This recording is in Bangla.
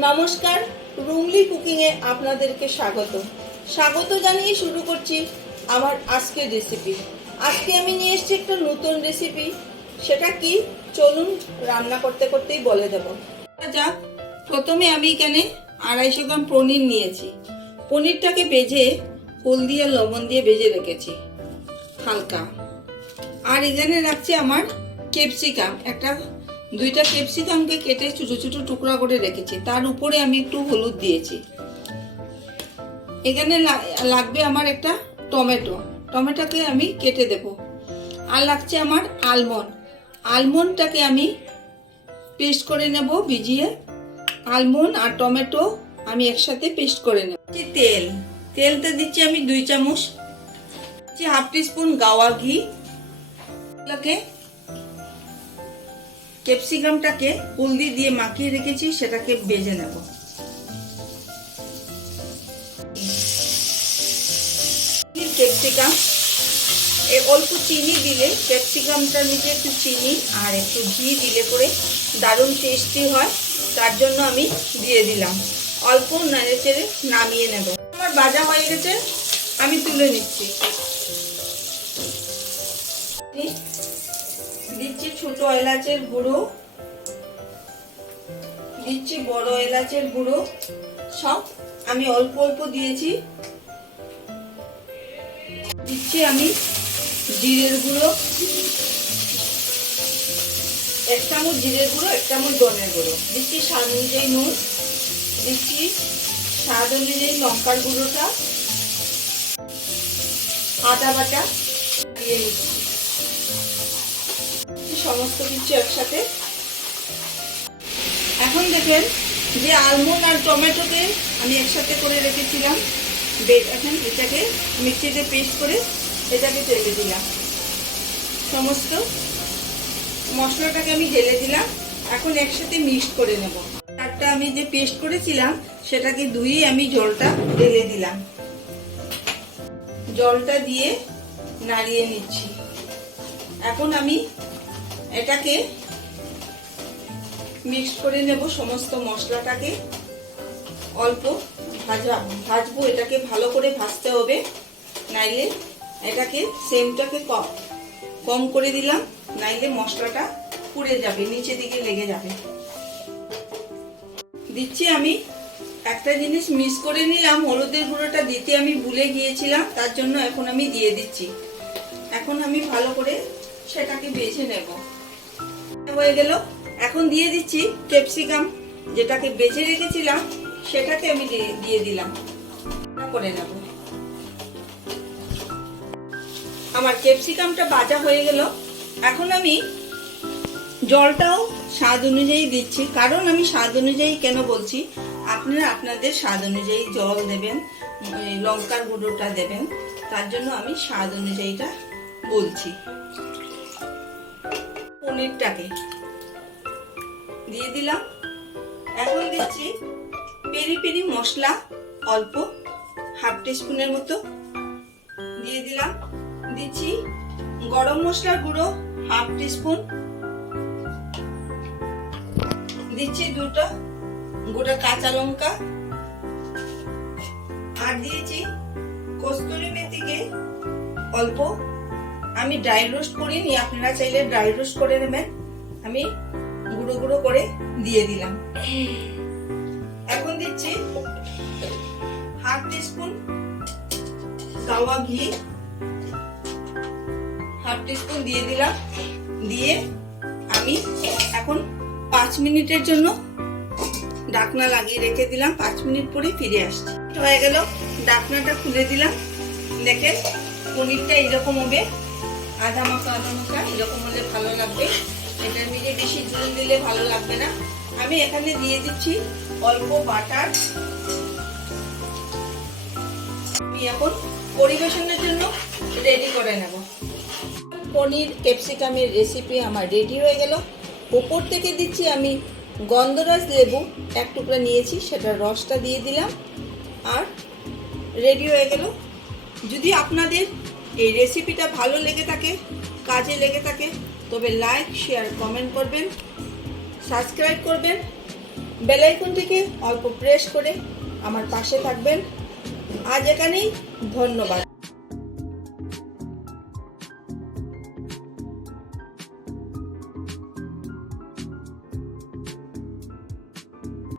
নমস্কার রুমলি কুকিংয়ে আপনাদেরকে স্বাগত। স্বাগত জানিয়ে শুরু করছি আমার আজকের রেসিপি আজকে আমি নিয়ে এসেছি একটা নতুন রেসিপি সেটা কি? চলুন রান্না করতে করতেই বলে দেব। যাক। প্রথমে আমি এখানে আড়াইশো গ্রাম পনির নিয়েছি। পনিরটাকে ভেজে হলদি আর লবণ দিয়ে ভেজে রেখেছি। হালকা। আর এখানে রাখছি আমার ক্যাপসিকাম, একটা দুইটা ক্যাপসিকামকে কেটে ছোটো ছোটো টুকরা করে রেখেছি। তার উপরে আমি একটু হলুদ দিয়েছি। এখানে লাগবে আমার একটা টমেটো। টমেটোকে আমি কেটে দেব। আর লাগছে আমার আলমন্ড আলমন্ডটাকে আমি পেস্ট করে নেব ভিজিয়ে। আলমন্ড আর টমেটো আমি একসাথে পেস্ট করে নেব। তেল। তেলটা দিচ্ছি আমি দুই চামচ। হাফ টিস্পুন গাওয়া ঘি। ক্যাপসিকামটাকে হলদি দিয়ে মাখিয়ে রেখেছি, সেটাকে বেজে নেব। ক্যাপসিকাম এ অল্প চিনি দিলে, ক্যাপসিকামটার নিচে একটু চিনি আর একটু ঘি দিলে করে দারুণ টেস্টি হয়, তার জন্য আমি দিয়ে দিলাম। অল্প নেড়ে চেড়ে নামিয়ে নেব। আমার ভাজা হয়ে গেছে, আমি তুলে নিচ্ছি। ছোট এলাচের গুঁড়ো দিচ্ছি বড় এলাচের গুঁড়ো, সব আমি অল্প অল্প দিয়েছি। দিচ্ছি আমি জিরের গুঁড়ো। এক চামচ জিরের গুঁড়ো, এক চামচ ধনের গুঁড়ো। দিচ্ছি স্বাদ অনুযায়ী নুন। দিচ্ছি স্বাদ অনুযায়ী লঙ্কার গুঁড়োটা। আদা বাটা দিয়ে নিচ্ছি সমস্ত কিছু একসাথে। এখন দেখেন যে আলমন্ড আর টমেটোকে আমি একসাথে করে রেখেছিলাম। এখন এটাকে মিক্সিতে পেস্ট করে এটাকে ঢেলে দিলাম। সমস্ত মশলাটাকে আমি ঢেলে দিলাম। এখন একসাথে মিক্স করে নেব। চারটা আমি যে পেস্ট করেছিলাম, সেটাকে ধুয়ে আমি জলটা ঢেলে দিলাম। জলটা দিয়ে নাড়িয়ে নিচ্ছি। এখন আমি এটাকে মিক্স করে নেব সমস্ত মশলাটাকে। অল্প ভাজা ভাজবো, এটাকে ভালো করে ভাজতে হবে। নাইলে এটাকে সেমটাকে কম কম করে দিলাম, নাইলে মশলাটা পুড়ে যাবে, নিচে দিকে লেগে যাবে। দিচ্ছি আমি একটা জিনিস মিস করে নিলাম, হলুদের গুঁড়োটা দিতে আমি ভুলে গিয়েছিলাম, তার জন্য এখন আমি দিয়ে দিচ্ছি। এখন আমি ভালো করে সেটাকে বেছে নেব। হয়ে গেল। এখন দিয়ে দিচ্ছি ক্যাপসিকাম, যেটাকে বেছে রেখেছিলাম, সেটাকে আমি দিয়ে- দিলাম। করে নেব। আমার ক্যাপসিকামটা বাজা হয়ে গেল। এখন আমি জলটাও স্বাদ অনুযায়ী দিচ্ছি। কারণ আমি স্বাদ অনুযায়ী কেন বলছি? আপনারা আপনাদের স্বাদ অনুযায়ী জল দেবেন লঙ্কার গুঁড়োটা দেবেন। তার জন্য আমি স্বাদ অনুযায়ীটা বলছি। পনিরটাকে দিয়ে দিলাম। এখন দিচ্ছি পেরি পেরি মশলা অল্প হাফ টিস্পুনের মতো দিয়ে দিলাম। দিচ্ছি গরম মশলার গুঁড়ো হাফ টিস্পুন। দিচ্ছি দুটো গোটা কাঁচা লঙ্কা। আর দিয়েছি কস্তুরি মেথিকে অল্প আমি ড্রাই রোস্ট করিনি, আপনারা চাইলে ড্রাই রোস্ট করে নেবেন। আমি গুঁড়ো গুঁড়ো করে দিয়ে দিলাম। এখন দিচ্ছি হাফ টিস্পুন গাওয়া ঘি। হাফ টিস্পুন দিয়ে দিলাম। দিয়ে আমি এখন পাঁচ মিনিটের জন্য ডাকনা লাগিয়ে রেখে দিলাম। পাঁচ মিনিট পরে ফিরে আসছি। হয়ে গেল ডাকনাটা খুলে দিলাম। দেখেন, পনিরটা এরকম হবে। আধা মাখা আধা মাখা এরকম হলে ভালো লাগবে। এটার মধ্যে বেশি ঝোল দিলে ভালো লাগবে না। আমি এখানে দিয়ে দিচ্ছি অল্প বাটার। আমি এখন পরিবেশনের জন্য রেডি করে নেব। পনির, ক্যাপসিকামের রেসিপি আমার রেডি হয়ে গেল। উপর থেকে দিচ্ছি আমি গন্ধরাজ লেবু। এক টুকরা নিয়েছি, সেটা রসটা দিয়ে দিলাম। আর রেডি হয়ে গেল। যদি আপনাদের এই রেসিপিটা ভালো লেগে থাকে, কাজে লেগে থাকে, তবে লাইক শেয়ার কমেন্ট করবেন সাবস্ক্রাইব করবেন বেলাইকনটিকে অল্প প্রেস করে আমার পাশে থাকবেন। আজ এখানেই, ধন্যবাদ।